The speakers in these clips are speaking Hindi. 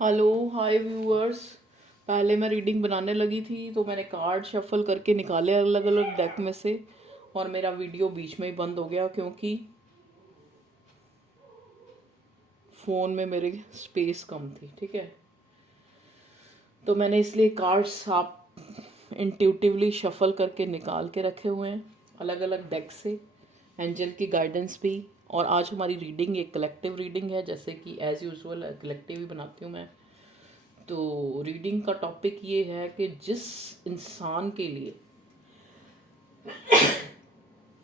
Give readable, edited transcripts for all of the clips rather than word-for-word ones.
Hello hi viewers. पहले मैं रीडिंग बनाने लगी थी तो मैंने कार्ड शफल करके निकाले अलग अलग डेक में से, और मेरा वीडियो बीच में ही बंद हो गया क्योंकि फ़ोन में मेरे स्पेस कम थी। ठीक है, तो मैंने इसलिए कार्ड्स आप इंट्यूटिवली शफल करके निकाल के रखे हुए हैं अलग अलग डेक से, एंजल की गाइडेंस भी। और आज हमारी रीडिंग एक कलेक्टिव रीडिंग है, जैसे कि एज़ यूजुअल कलेक्टिव ही बनाती हूँ मैं। तो रीडिंग का टॉपिक ये है कि जिस इंसान के लिए,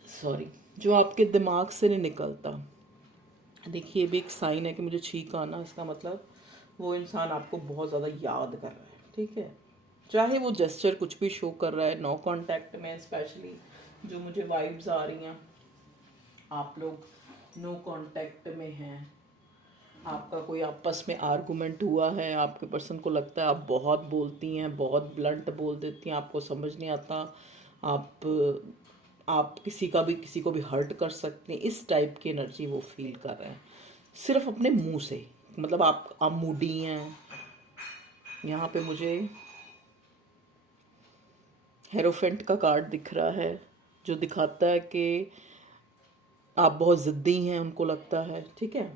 सॉरी, जो आपके दिमाग से नहीं निकलता। देखिए, ये भी एक साइन है कि मुझे छींक आना, इसका मतलब वो इंसान आपको बहुत ज़्यादा याद कर रहा है। ठीक है, चाहे वो जेस्चर कुछ भी शो कर रहा है, नो कांटेक्ट में स्पेशली जो मुझे वाइब्स आ रही हैं, आप लोग नो कांटेक्ट में हैं, आपका कोई आपस में आर्गुमेंट हुआ है, आपके पर्सन को लगता है आप बहुत बोलती हैं, बहुत ब्लंट बोल देती हैं, आपको समझ नहीं आता, आप आप किसी को भी हर्ट कर सकते हैं, इस टाइप की एनर्जी वो फील कर रहे हैं सिर्फ अपने मुंह से। मतलब आप मूडी हैं। यहाँ पे मुझे हेरोफेंट का कार्ड दिख रहा है, जो दिखाता है कि आप बहुत ज़िद्दी हैं, उनको लगता है। ठीक है,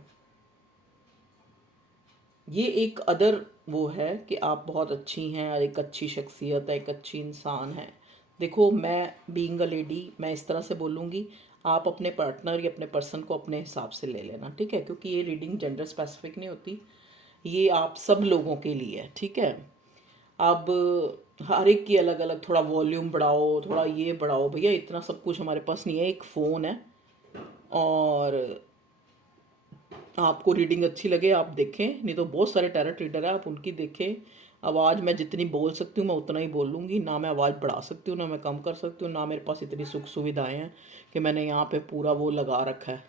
ये एक अदर वो है कि आप बहुत अच्छी हैं, एक अच्छी शख्सियत है, एक अच्छी इंसान है। देखो, मैं बीइंग अ लेडी मैं इस तरह से बोलूँगी, आप अपने पार्टनर या अपने पर्सन को अपने हिसाब से ले लेना। ठीक है, क्योंकि ये रीडिंग जेंडर स्पेसिफिक नहीं होती, ये आप सब लोगों के लिए है। ठीक है, अब हर एक की अलग अलग, थोड़ा वॉल्यूम बढ़ाओ, थोड़ा ये बढ़ाओ, भैया इतना सब कुछ हमारे पास नहीं है, एक फ़ोन है। और आपको रीडिंग अच्छी लगे आप देखें, नहीं तो बहुत सारे टैरट रीडर हैं, आप उनकी देखें। आवाज़ मैं जितनी बोल सकती हूँ मैं उतना ही बोल लूँगी, ना मैं आवाज़ बढ़ा सकती हूँ ना मैं कम कर सकती हूँ, ना मेरे पास इतनी सुख सुविधाएं हैं कि मैंने यहाँ पे पूरा वो लगा रखा है।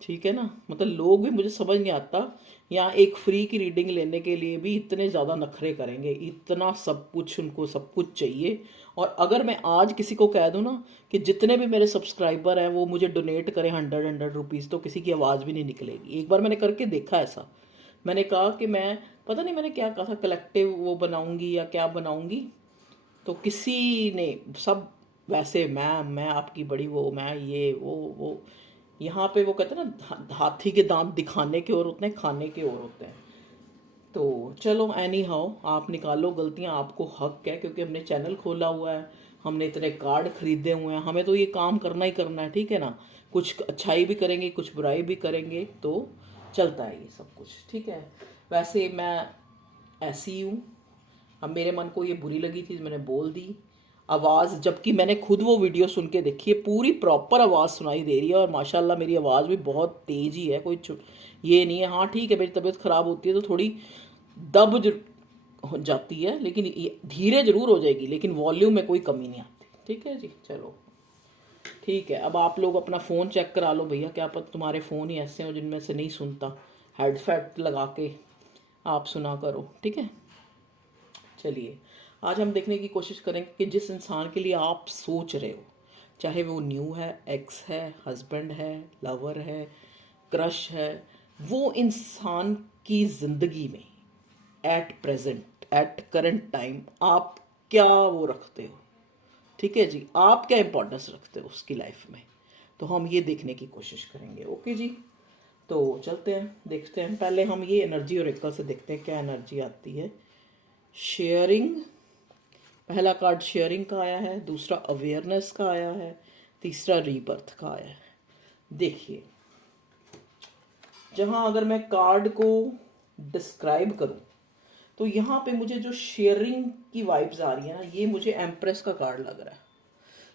ठीक है ना, मतलब लोग भी, मुझे समझ नहीं आता, यहाँ एक फ्री की रीडिंग लेने के लिए भी इतने ज़्यादा नखरे करेंगे, इतना सब कुछ उनको सब कुछ चाहिए। और अगर मैं आज किसी को कह दूँ ना कि जितने भी मेरे सब्सक्राइबर हैं वो मुझे डोनेट करें 100 रुपीज़, तो किसी की आवाज़ भी नहीं निकलेगी। एक बार मैंने करके देखा ऐसा, मैंने कहा कि मैं, पता नहीं मैंने क्या कहा था, कलेक्टिव वो बनाऊंगी या क्या बनाऊंगी, तो किसी ने, सब वैसे मैं आपकी बड़ी वो, मैं ये वो, यहाँ पे वो कहते हैं ना, हाथी के दांत दिखाने के और होते हैं, खाने के और होते हैं। तो चलो, एनी हाउ, आप निकालो गलतियाँ, आपको हक है क्योंकि हमने चैनल खोला हुआ है, हमने इतने कार्ड खरीदे हुए हैं, हमें तो ये काम करना ही करना है। ठीक है ना, कुछ अच्छाई भी करेंगे कुछ बुराई भी करेंगे, तो चलता है ये सब कुछ। ठीक है, वैसे मैं ऐसी हूँ, अब मेरे मन को ये बुरी लगी थी, मैंने बोल दी। आवाज़, जबकि मैंने खुद वो वीडियो सुन के देखी है, पूरी प्रॉपर आवाज़ सुनाई दे रही है, और माशाल्लाह मेरी आवाज़ भी बहुत तेज ही है, कोई ये नहीं है। हाँ ठीक है, मेरी तबीयत ख़राब होती है तो थोड़ी दब हो जाती है, लेकिन धीरे ज़रूर हो जाएगी, लेकिन वॉल्यूम में कोई कमी नहीं आती। ठीक है जी, चलो ठीक है। अब आप लोग अपना फ़ोन चेक करा लो भैया, क्या पता तुम्हारे फ़ोन ही ऐसे हो जिनमें से नहीं सुनता, हेडसेट लगा के आप सुना करो। ठीक है, चलिए आज हम देखने की कोशिश करेंगे कि जिस इंसान के लिए आप सोच रहे हो, चाहे वो न्यू है, एक्स है, हस्बैंड है, लवर है, क्रश है, वो इंसान की ज़िंदगी में at present, at current time आप क्या वो रखते हो। ठीक है जी, आप क्या इंपॉर्टेंस रखते हो उसकी लाइफ में, तो हम ये देखने की कोशिश करेंगे। ओके जी, तो चलते हैं देखते हैं। पहले हम ये एनर्जी और एकल से देखते हैं क्या एनर्जी आती है। शेयरिंग, पहला कार्ड शेयरिंग का आया है, दूसरा अवेयरनेस का आया है, तीसरा रीबर्थ का आया है। देखिए, जहां अगर मैं कार्ड को डिस्क्राइब करूं, तो यहाँ पे मुझे जो शेयरिंग की वाइब्स आ रही है ना, ये मुझे एम्प्रेस का कार्ड लग रहा है।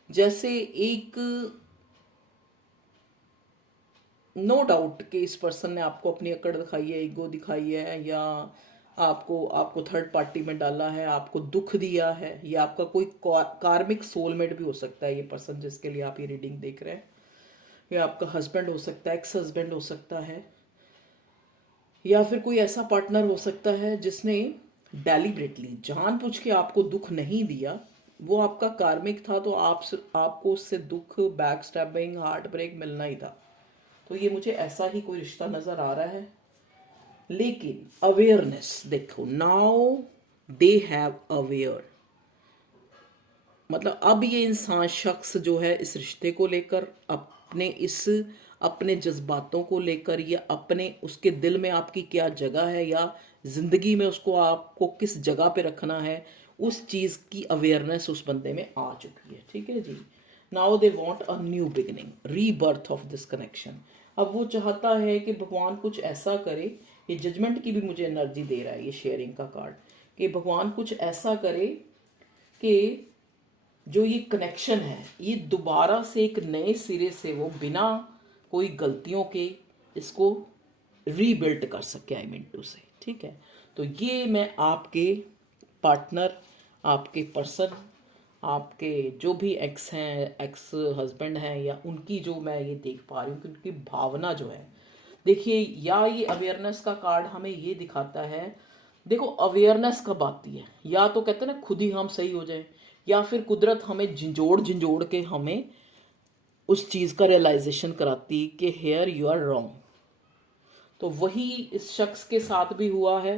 जैसे एक, नो डाउट कि इस पर्सन ने आपको अपनी अकड़ दिखाई है, ईगो दिखाई है, या आपको आपको थर्ड पार्टी में डाला है, आपको दुख दिया है, या आपका कोई कार्मिक सोलमेट भी हो सकता है ये पर्सन जिसके लिए आप ये रीडिंग देख रहे हैं, या आपका हस्बैंड हो सकता है, एक्स हस्बैंड हो सकता है, या फिर कोई ऐसा पार्टनर हो सकता है जिसने डेलिबरेटली जानबूझ के आपको दुख नहीं दिया, वो आपका कार्मिक था, तो आपको उससे दुख, बैक स्टैबिंग, हार्ट ब्रेक मिलना ही था। तो ये मुझे ऐसा ही कोई रिश्ता नज़र आ रहा है। लेकिन अवेयरनेस देखो, नाउ दे हैव अवेयर, मतलब अब ये इंसान शख्स जो है इस रिश्ते को लेकर, अपने जज्बातों को लेकर, या अपने उसके दिल में आपकी क्या जगह है, या जिंदगी में उसको आपको किस जगह पे रखना है, उस चीज की अवेयरनेस उस बंदे में आ चुकी है। ठीक है जी। Now they want a new beginning, rebirth of this connection. अब वो चाहता है कि भगवान कुछ ऐसा करे, ये जजमेंट की भी मुझे एनर्जी दे रहा है ये शेयरिंग का कार्ड, कि भगवान कुछ ऐसा करे कि जो ये कनेक्शन है ये दोबारा से एक नए सिरे से वो बिना कोई गलतियों के इसको रीबिल्ड कर सके, आई मीन टू से। ठीक है, तो ये मैं आपके पार्टनर, आपके पर्सन, आपके जो भी एक्स हैं, एक्स हस्बैंड हैं, या उनकी जो मैं ये देख पा रही हूँ कि उनकी भावना जो है, देखिए, या ये अवेयरनेस का कार्ड हमें ये दिखाता है, देखो अवेयरनेस कब आती है, या तो कहते हैं ना खुद ही हम सही हो जाए, या फिर कुदरत हमें झिंझोड़ झिंझोड़ के हमें उस चीज़ का रियलाइजेशन कराती कि हेयर यू आर रॉन्ग। तो वही इस शख्स के साथ भी हुआ है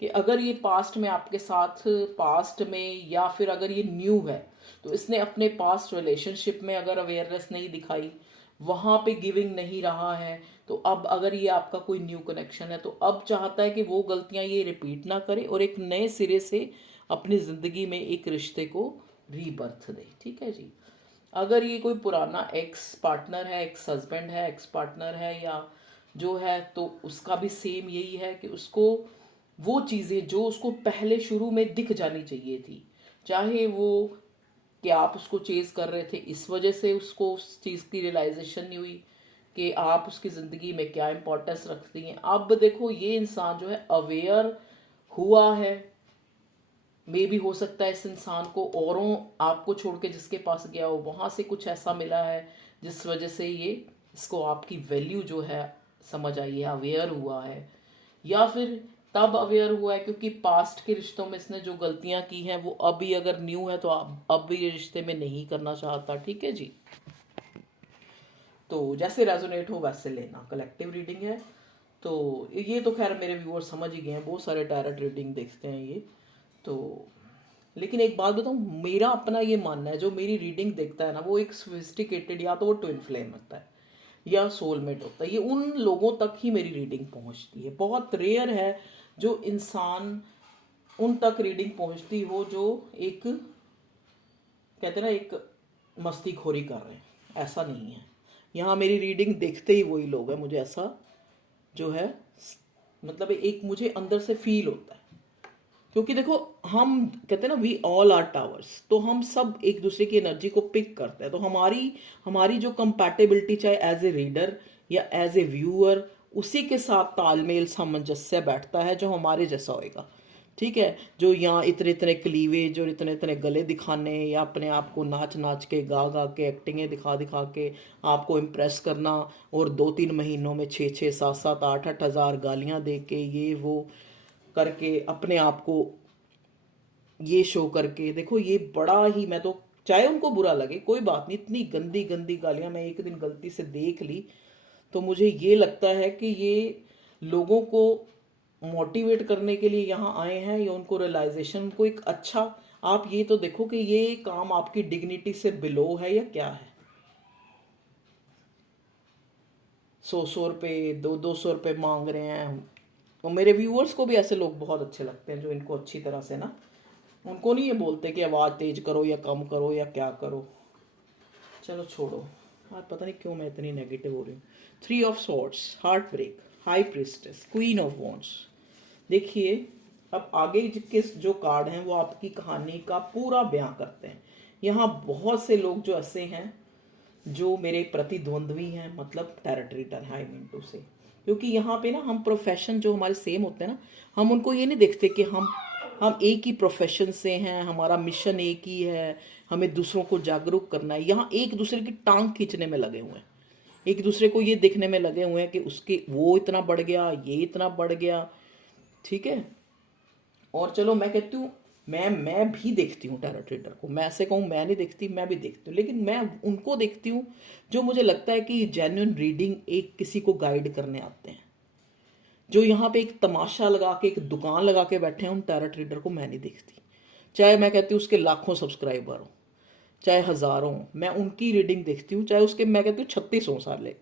कि अगर ये पास्ट में आपके साथ, पास्ट में, या फिर अगर ये न्यू है, तो इसने अपने पास्ट रिलेशनशिप में अगर अवेयरनेस नहीं दिखाई, वहाँ पे गिविंग नहीं रहा है, तो अब अगर ये आपका कोई न्यू कनेक्शन है, तो अब चाहता है कि वो गलतियाँ ये रिपीट ना करे और एक नए सिरे से अपनी ज़िंदगी में एक रिश्ते को रीबर्थ दे। ठीक है जी। अगर ये कोई पुराना एक्स पार्टनर है, एक्स हस्बैंड है, एक्स पार्टनर है, या जो है, तो उसका भी सेम यही है कि उसको वो चीज़ें जो उसको पहले शुरू में दिख जानी चाहिए थी, चाहे वो कि आप उसको चेज़ कर रहे थे इस वजह से उसको उस चीज़ की रियलाइजेशन नहीं हुई कि आप उसकी ज़िंदगी में क्या इंपॉर्टेंस रखती हैं। अब देखो ये इंसान जो है अवेयर हुआ है, मे भी हो सकता है इस इंसान को औरों, आपको छोड़ के जिसके पास गया हो वहाँ से कुछ ऐसा मिला है जिस वजह से ये इसको आपकी वैल्यू जो है समझ आई है, अवेयर हुआ है, या फिर तब अवेयर हुआ है क्योंकि पास्ट के रिश्तों में इसने जो गलतियां की हैं वो अभी अगर न्यू है तो अब भी ये रिश्ते में नहीं करना चाहता। ठीक है जी। तो जैसे रेजोनेट हो वैसे लेना, कलेक्टिव रीडिंग है। तो ये तो खैर मेरे व्यूअर समझ ही गए हैं, बहुत सारे टैरेट रीडिंग देखते हैं ये तो। लेकिन एक बात बताऊँ, मेरा अपना ये मानना है, जो मेरी रीडिंग देखता है ना वो एक सोफिस्टिकेटेड, या तो वो ट्विन फ्लेम होता है या सोलमेट होता है, ये उन लोगों तक ही मेरी रीडिंग पहुंचती है। बहुत रेयर है जो इंसान उन तक रीडिंग पहुंचती हो जो एक, कहते हैं ना, एक मस्तीखोरी कर रहे हैं, ऐसा नहीं है। यहाँ मेरी रीडिंग देखते ही वही लोग हैं, मुझे ऐसा जो है, मतलब एक मुझे अंदर से फील होता है। क्योंकि देखो, हम कहते हैं ना वी ऑल आर टावर्स, तो हम सब एक दूसरे की एनर्जी को पिक करते हैं, तो हमारी हमारी जो कंपैटिबिलिटी, चाहे एज ए रीडर या एज ए व्यूअर, उसी के साथ तालमेल सामंजस्य बैठता है जो हमारे जैसा होएगा। ठीक है, जो यहाँ इतने इतने क्लीवेज और इतने इतने गले दिखाने, या अपने आप को नाच नाच के, गा गा के, एक्टिंगें दिखा दिखा के आपको इम्प्रेस करना, और 2-3 महीनों में 6-6, 7-7, 8-8 हज़ार गालियाँ दे के, ये वो करके अपने आप को ये शो करके, देखो ये बड़ा ही, मैं तो, चाहे उनको बुरा लगे कोई बात नहीं, इतनी गंदी गंदी गालियां मैं एक दिन गलती से देख ली, तो मुझे ये लगता है कि ये लोगों को मोटिवेट करने के लिए यहाँ आए हैं, या उनको रियलाइजेशन, उनको एक अच्छा, आप ये तो देखो कि ये काम आपकी डिग्निटी से बिलो है या क्या है। 100-100 रुपये, 200-200 रुपये मांग रहे हैं। और मेरे व्यूअर्स को भी ऐसे लोग बहुत अच्छे लगते हैं जो इनको अच्छी तरह से ना, उनको नहीं ये बोलते कि आवाज़ तेज करो या कम करो या क्या करो। चलो छोड़ो, आज पता नहीं क्यों मैं इतनी नेगेटिव हो रही हूँ। 3 of swords, heart break, high priestess, queen of wands. देखिए, अब आगे के जो कार्ड हैं वो आपकी कहानी का पूरा बयां करते हैं। यहाँ बहुत से लोग जो ऐसे हैं जो मेरे प्रतिद्वंद्वी हैं, मतलब टेरिटरीटर है, आई मीन टू से। क्योंकि यहाँ पे ना हम प्रोफेशन जो हमारे सेम होते हैं ना, हम उनको ये नहीं देखते कि हम एक ही प्रोफेशन से हैं, हमारा मिशन एक ही है, हमें दूसरों को जागरूक करना है। यहाँ एक दूसरे की टांग खींचने में लगे हुए हैं, एक दूसरे को ये दिखने में लगे हुए हैं कि उसके वो इतना बढ़ गया, ये इतना बढ़ गया। ठीक है, और चलो मैं कहती हूँ, मैं भी देखती हूँ टैरो ट्रेडर को, मैं ऐसे कहूँ मैं नहीं देखती, मैं भी देखती हूँ, लेकिन मैं उनको देखती हूँ जो मुझे लगता है कि जेन्युइन रीडिंग एक किसी को गाइड करने आते हैं। जो यहाँ पे एक तमाशा लगा के, एक दुकान लगा के बैठे हैं, उन टैरट रीडर को मैं नहीं देखती। चाहे मैं कहती हूँ उसके लाखों सब्सक्राइबर हो, चाहे हज़ारों हो, मैं उनकी रीडिंग देखती हूँ। चाहे उसके मैं कहती हूँ 36 हो साले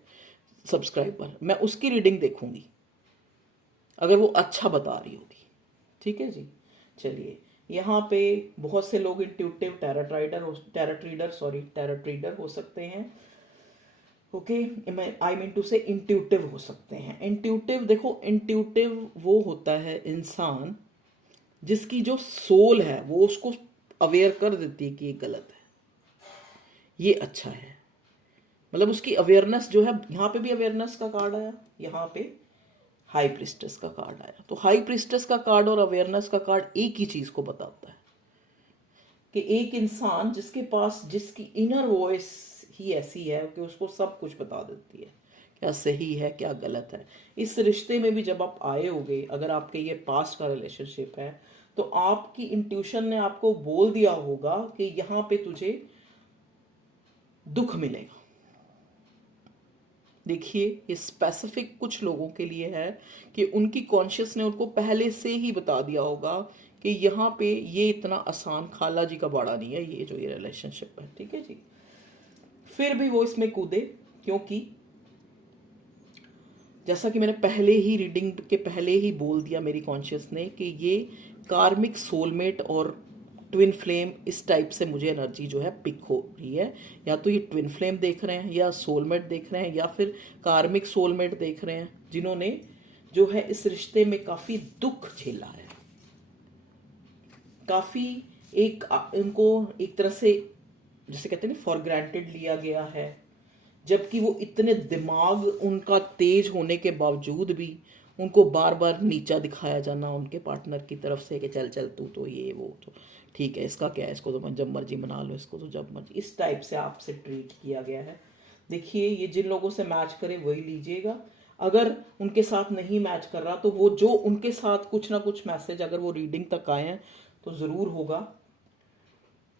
सब्सक्राइबर, मैं उसकी रीडिंग देखूंगी अगर वो अच्छा बता रही होगी। ठीक है जी। चलिए, यहाँ पे बहुत से लोग इंट्यूटिव टैरट रीडर हो सकते हैं। ओके, आई मीन टू से इंट्यूटिव हो सकते हैं। इंट्यूटिव, देखो इंट्यूटिव वो होता है इंसान जिसकी जो सोल है वो उसको अवेयर कर देती है कि ये गलत है, ये अच्छा है। मतलब उसकी अवेयरनेस जो है, यहाँ पे भी अवेयरनेस का कार्ड आया, यहाँ पे हाई प्रिस्टेस का कार्ड आया। तो हाई प्रिस्टेस का कार्ड और अवेयरनेस का कार्ड एक ही चीज को बताता है कि एक इंसान जिसके पास, जिसकी इनर वॉइस ही ऐसी है कि उसको सब कुछ बता देती है, क्या सही है क्या गलत है। इस रिश्ते में भी जब आप आए होगे, अगर आपके ये पास्ट का रिलेशनशिप है, तो आपकी इंट्यूशन ने आपको बोल दिया होगा कि यहाँ पे तुझे दुख मिलेगा। देखिए, ये स्पेसिफिक कुछ लोगों के लिए है कि उनकी कॉन्शियस ने उनको पहले से ही बता दिया होगा कि यहाँ पे ये इतना आसान खाला जी का बाड़ा नहीं है, ये जो ये रिलेशनशिप है। ठीक है जी। फिर भी वो इसमें कूदे, क्योंकि जैसा कि मैंने पहले ही रीडिंग के पहले ही बोल दिया मेरी कॉन्शियस ने कि ये कार्मिक सोलमेट और ट्विन फ्लेम, इस टाइप से मुझे एनर्जी जो है पिक हो रही है। या तो ये ट्विन फ्लेम देख रहे हैं, या सोलमेट देख रहे हैं, या फिर कार्मिक सोलमेट देख रहे हैं, जिन्होंने जो है इस रिश्ते में काफ़ी दुख झेला है, काफ़ी एक उनको एक तरह से जैसे कहते हैं ना फॉर ग्रांटेड लिया गया है। जबकि वो इतने दिमाग उनका तेज होने के बावजूद भी उनको बार बार नीचा दिखाया जाना उनके पार्टनर की तरफ से कि चल चल तू तो ये वो तो ठीक है, इसका क्या है, इसको तो जब मर्जी मना लो, इसको तो जब मर्जी, इस टाइप से आपसे ट्रीट किया गया है। देखिए, ये जिन लोगों से मैच करे वही लीजिएगा। अगर उनके साथ नहीं मैच कर रहा तो वो जो उनके साथ कुछ ना कुछ मैसेज अगर वो रीडिंग तक आए हैं तो ज़रूर होगा।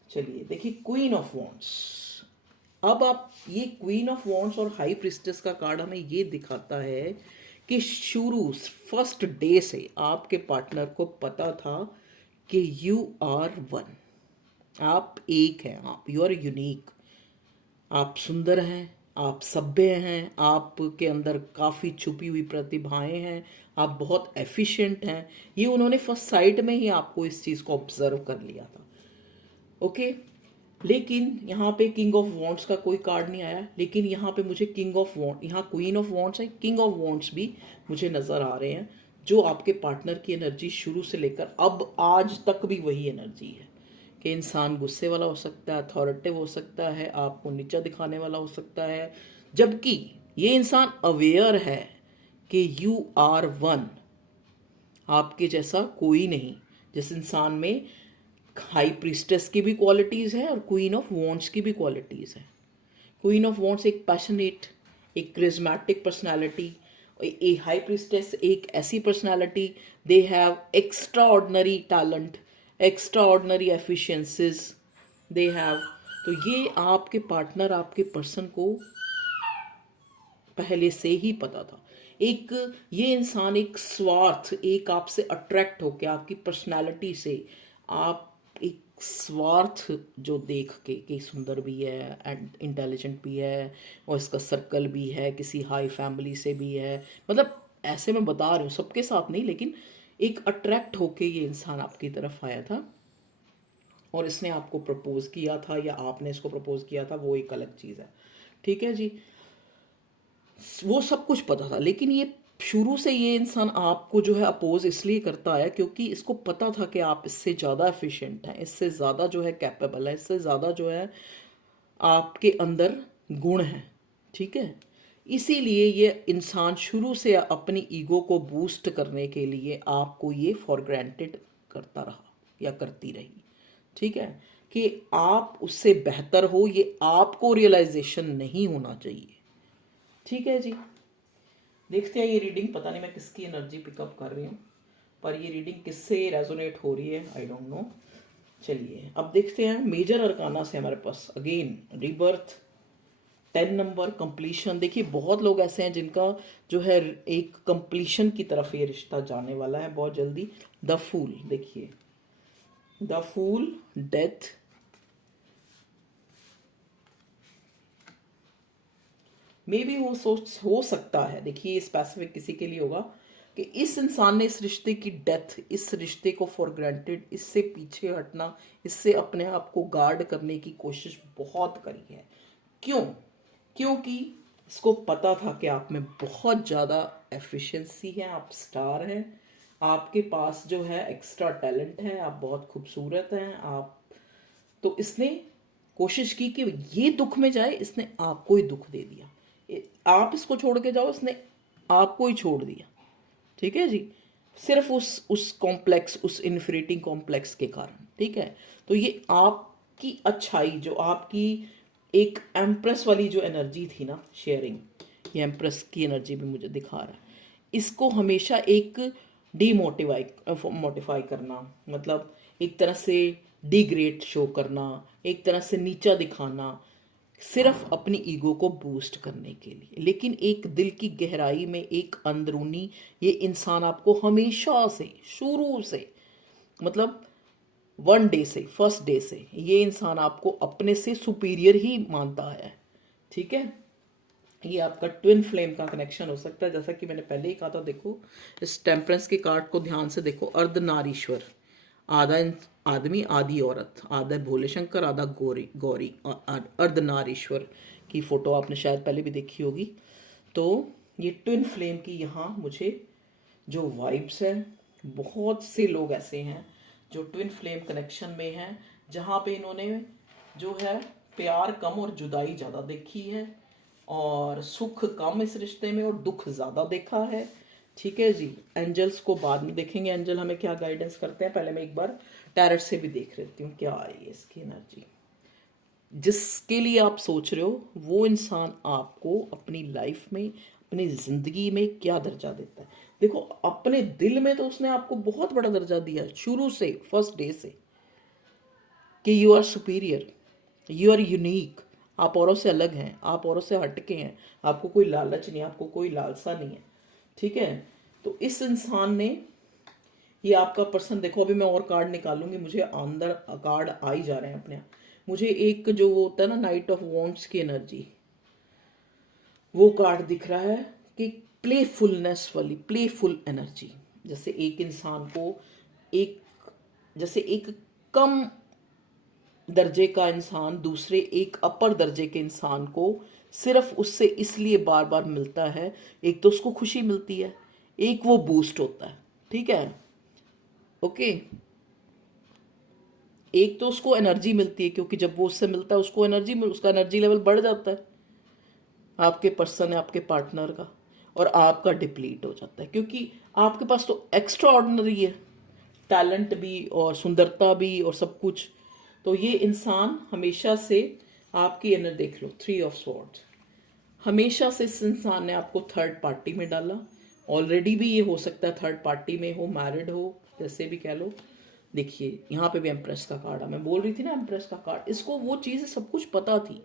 चलिए देखिए, क्वीन ऑफ वॉन्ड्स। अब आप ये क्वीन ऑफ वॉन्ड्स और हाई प्रिस्टेस का कार्ड हमें ये दिखाता है कि शुरू फर्स्ट डे से आपके पार्टनर को पता था कि यू आर वन, आप एक हैं, आप यू आर यूनिक, आप सुंदर हैं, आप सभ्य हैं, आपके अंदर काफ़ी छुपी हुई प्रतिभाएं हैं, आप बहुत एफिशिएंट हैं। ये उन्होंने फर्स्ट साइट में ही आपको इस चीज़ को ऑब्जर्व कर लिया था। ओके, लेकिन यहाँ पे किंग ऑफ वॉन्ड्स का कोई कार्ड नहीं आया, लेकिन यहाँ पे मुझे किंग ऑफ वॉन्ड, यहाँ क्वीन ऑफ वॉन्ड्स है, किंग ऑफ वॉन्ड्स भी मुझे नज़र आ रहे हैं, जो आपके पार्टनर की एनर्जी शुरू से लेकर अब आज तक भी वही एनर्जी है कि इंसान गुस्से वाला हो सकता है, अथॉरिटिव हो सकता है, आपको नीचा दिखाने वाला हो सकता है, जबकि ये इंसान अवेयर है कि यू आर वन, आपके जैसा कोई नहीं। जिस इंसान में हाई प्रीस्टेस की भी क्वालिटीज़ हैं और क्वीन ऑफ वॉन्ड्स की भी क्वालिटीज़ हैं। क्वीन ऑफ वॉन्ड्स एक पैशनेट, एक क्रिज्मेटिक पर्सनालिटी, ए हाई प्रीस्टेस एक ऐसी personality, they have extra ordinary talent, extra ordinary efficiencies they have. तो ये आपके पार्टनर, आपके पर्सन को पहले से ही पता था। एक ये इंसान एक स्वार्थ, एक आपसे अट्रैक्ट होकर आपकी पर्सनालिटी से, आप एक स्वार्थ जो देख के कि सुंदर भी है एंड इंटेलिजेंट भी है और इसका सर्कल भी है, किसी हाई फैमिली से भी है, मतलब ऐसे मैं बता रही हूँ, सबके साथ नहीं, लेकिन एक अट्रैक्ट होके ये इंसान आपकी तरफ आया था और इसने आपको प्रपोज किया था या आपने इसको प्रपोज किया था, वो एक अलग चीज़ है। ठीक है जी, वो सब कुछ पता था, लेकिन ये शुरू से ये इंसान आपको जो है अपोज इसलिए करता है क्योंकि इसको पता था कि आप इससे ज़्यादा एफिशिएंट हैं, इससे ज़्यादा जो है कैपेबल है, इससे ज़्यादा जो है आपके अंदर गुण हैं। ठीक है, इसीलिए ये इंसान शुरू से अपनी ईगो को बूस्ट करने के लिए आपको ये फॉर ग्रांटेड करता रहा या करती रही। ठीक है, कि आप उससे बेहतर हो, ये आपको रियलाइजेशन नहीं होना चाहिए। ठीक है जी, देखते हैं ये रीडिंग, पता नहीं मैं किसकी एनर्जी पिकअप कर रही हूँ, पर ये रीडिंग किससे रेजोनेट हो रही है आई डोंट नो। चलिए अब देखते हैं मेजर अरकाना से हमारे पास अगेन रीबर्थ, 10 नंबर कंप्लीशन। देखिए बहुत लोग ऐसे हैं जिनका जो है एक कंप्लीशन की तरफ ये रिश्ता जाने वाला है बहुत जल्दी। द फूल, देखिए द फूल, डेथ, मे भी वो सोच हो सकता है, देखिए स्पेसिफिक किसी के लिए होगा कि इस इंसान ने इस रिश्ते की डेथ, इस रिश्ते को फॉर ग्रांटेड, इससे पीछे हटना, इससे अपने आप को गार्ड करने की कोशिश बहुत करी है। क्यों? क्योंकि इसको पता था कि आप में बहुत ज़्यादा एफिशिएंसी है, आप स्टार हैं, आपके पास जो है एक्स्ट्रा टैलेंट है, आप बहुत खूबसूरत हैं आप। तो इसने कोशिश की कि ये दुख में जाए, इसने आपको ही दुख दे दिया। आप इसको छोड़ के जाओ, इसने आपको ही छोड़ दिया। ठीक है जी, सिर्फ उस कॉम्प्लेक्स, उस इन्फिनिटी कॉम्प्लेक्स के कारण। ठीक है, तो ये आपकी अच्छाई, जो आपकी एक एम्प्रेस वाली जो एनर्जी थी ना, शेयरिंग, ये एम्प्रेस की एनर्जी भी मुझे दिखा रहा है। इसको हमेशा एक डीमोटिवाई मोटिफाई करना, मतलब एक तरह से डिग्रेड शो करना, एक तरह से नीचा दिखाना, सिर्फ अपनी ईगो को बूस्ट करने के लिए। लेकिन एक दिल की गहराई में एक अंदरूनी, ये इंसान आपको हमेशा से, शुरू से, मतलब वन डे से, फर्स्ट डे से, ये इंसान आपको अपने से सुपीरियर ही मानता है। ठीक है, ये आपका ट्विन फ्लेम का कनेक्शन हो सकता है, जैसा कि मैंने पहले ही कहा था। देखो इस टेम्परेंस के कार्ड को ध्यान से देखो, अर्धनारीश्वर, आधा आदमी आधी औरत, आधा भोले शंकर आधा गौरी गौरी, अर्धनारीश्वर की फोटो आपने शायद पहले भी देखी होगी। तो ये ट्विन फ्लेम की यहाँ मुझे जो वाइब्स हैं, बहुत से लोग ऐसे हैं जो ट्विन फ्लेम कनेक्शन में हैं, जहाँ पे इन्होंने जो है प्यार कम और जुदाई ज़्यादा देखी है, और सुख कम इस रिश्ते में और दुख ज़्यादा देखा है। ठीक है जी, एंजल्स को बाद में देखेंगे, एंजल हमें क्या गाइडेंस करते हैं। पहले मैं एक बार टैरेट से भी देख लेती हूँ क्या आ रही है इसकी एनर्जी। जिसके लिए आप सोच रहे हो वो इंसान आपको अपनी लाइफ में, अपनी ज़िंदगी में क्या दर्जा देता है। देखो अपने दिल में तो उसने आपको बहुत बड़ा दर्जा दिया शुरू से, फर्स्ट डे से, कि you are superior, you are unique, आप औरों से अलग हैं, आप औरों से हटके हैं, आपको कोई लालच नहीं, आपको कोई लालसा नहीं है। ठीक है, तो इस इंसान ने, ये आपका पर्सन, देखो अभी मैं और कार्ड निकालूंगी, मुझे अंदर कार्ड आ ही जा रहे हैं अपने आप। मुझे एक जो होता है ना नाइट ऑफ वॉन्ट्स की एनर्जी, वो कार्ड दिख रहा है कि प्लेफुलनेस वाली, प्लेफुल एनर्जी। जैसे एक इंसान को एक, जैसे एक कम दर्जे का इंसान दूसरे एक अपर दर्जे के इंसान को सिर्फ उससे इसलिए बार बार मिलता है, एक तो उसको खुशी मिलती है, एक वो बूस्ट होता है। ठीक है, ओके, एक तो उसको एनर्जी मिलती है क्योंकि जब वो उससे मिलता है उसको एनर्जी, उसका एनर्जी लेवल बढ़ जाता है, आपके पर्सन है, आपके पार्टनर का, और आपका डिप्लीट हो जाता है क्योंकि आपके पास तो एक्स्ट्रा ऑर्डिनरी है, टैलेंट भी और सुंदरता भी और सब कुछ। तो ये इंसान हमेशा से आपकी एनर्जी, देख लो 3 ऑफ स्वॉर्ड्स, हमेशा से इस इंसान ने आपको थर्ड पार्टी में डाला। ऑलरेडी भी ये हो सकता है थर्ड पार्टी में हो, मैरिड हो, जैसे भी कह लो। देखिए यहाँ पे भी एम्प्रेस का कार्ड है, मैं बोल रही थी ना एम्प्रेस का कार्ड, इसको वो चीज़ सब कुछ पता थी,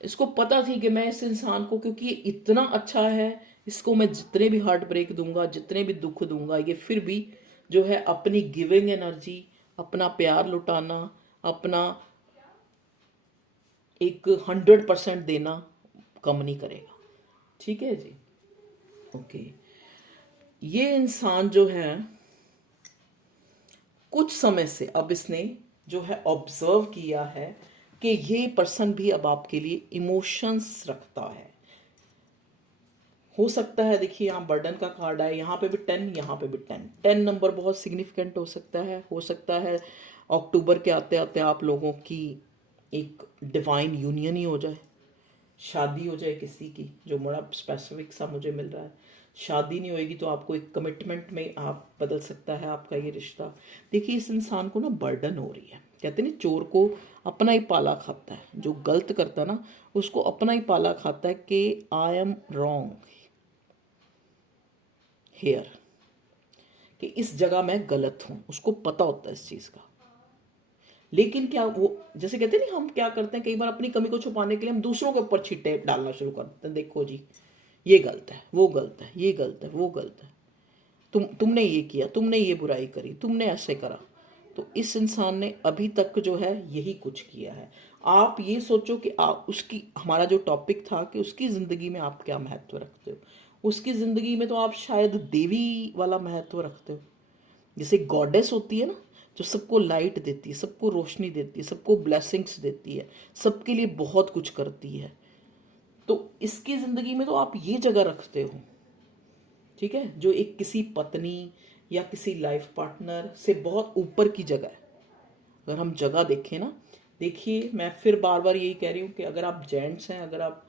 इसको पता थी कि मैं इस इंसान को, क्योंकि ये इतना अच्छा है, इसको मैं जितने भी हार्ट ब्रेक दूंगा, जितने भी दुख दूंगा, ये फिर भी जो है अपनी गिविंग एनर्जी, अपना प्यार लुटाना, अपना एक 100% देना कम नहीं करेगा। ठीक है जी, ओके। ये इंसान जो है कुछ समय से अब इसने जो है ऑब्जर्व किया है कि ये पर्सन भी अब आपके लिए इमोशंस रखता है। हो सकता है, देखिए यहाँ बर्डन का कार्ड है, यहाँ पे भी 10, यहाँ पे भी 10, 10 नंबर बहुत सिग्निफिकेंट हो सकता है अक्टूबर के आते आते आप लोगों की एक डिवाइन यूनियन ही हो जाए, शादी हो जाए किसी की, जो बड़ा स्पेसिफिक सा मुझे मिल रहा है। शादी नहीं होएगी तो आपको एक कमिटमेंट में आप बदल सकता है आपका ये रिश्ता। देखिए इस इंसान को ना बर्डन हो रही है, कहते नहीं चोर को अपना ही पाला खाता है, जो गलत करता है ना उसको अपना ही पाला खाता है कि आई एम रॉन्ग हेयर, कि इस जगह मैं गलत हूँ, उसको पता होता है इस चीज़ का। लेकिन क्या वो, जैसे कहते हैं नहीं, हम क्या करते हैं कई बार अपनी कमी को छुपाने के लिए हम दूसरों के ऊपर छींटे डालना शुरू कर देते हैं, देखो जी ये गलत है, वो गलत है, ये गलत है, वो गलत है, तुमने ये किया, तुमने ये बुराई करी, तुमने ऐसे करा। तो इस इंसान ने अभी तक जो है यही कुछ किया है। आप ये सोचो कि आप उसकी, हमारा जो टॉपिक था कि उसकी ज़िंदगी में आप क्या महत्व रखते हो। उसकी ज़िंदगी में तो आप शायद देवी वाला महत्व रखते हो, जैसे गॉडेस होती है ना, जो सबको लाइट देती है, सबको रोशनी देती है, सबको ब्लेसिंग्स देती है, सबके लिए बहुत कुछ करती है। तो इसकी ज़िंदगी में तो आप ये जगह रखते हो, ठीक है, जो एक किसी पत्नी या किसी लाइफ पार्टनर से बहुत ऊपर की जगह है। अगर हम जगह देखें ना, देखिए मैं फिर बार बार यही कह रही हूँ कि अगर आप जेंट्स हैं, अगर आप,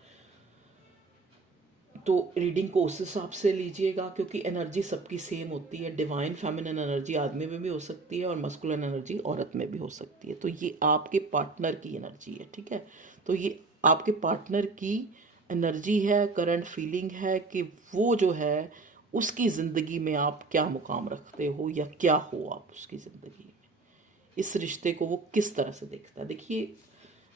तो रीडिंग को उस हिसाब से लीजिएगा, क्योंकि एनर्जी सबकी सेम होती है। डिवाइन फेमिनिन एनर्जी आदमी में भी हो सकती है और मस्कुलिन एनर्जी औरत में भी हो सकती है। तो ये आपके पार्टनर की एनर्जी है, ठीक है। तो ये आपके पार्टनर की एनर्जी है, करंट फीलिंग है कि वो जो है उसकी ज़िंदगी में आप क्या मुकाम रखते हो या क्या हो आप उसकी ज़िंदगी में, इस रिश्ते को वो किस तरह से देखता है। देखिए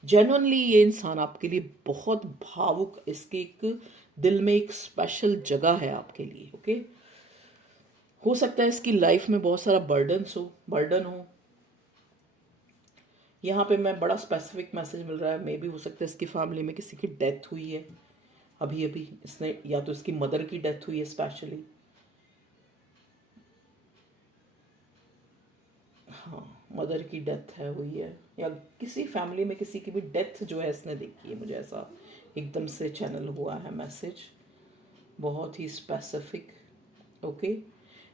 जेन्युइनली ये इंसान आपके लिए बहुत भावुक, इसके एक दिल में एक स्पेशल जगह है आपके लिए, ओके। हो सकता है इसकी लाइफ में बहुत सारा बर्डन हो। यहाँ पे मैं बड़ा स्पेसिफिक मैसेज मिल रहा है, मे भी हो सकता है इसकी फैमिली में किसी की डेथ हुई है अभी अभी, इसने, या तो इसकी मदर की डेथ हुई है स्पेशली, हाँ मदर की डेथ है हुई है, या किसी फैमिली में किसी की भी डेथ जो है इसने देखी है। मुझे ऐसा एकदम से चैनल हुआ है मैसेज, बहुत ही स्पेसिफिक, ओके।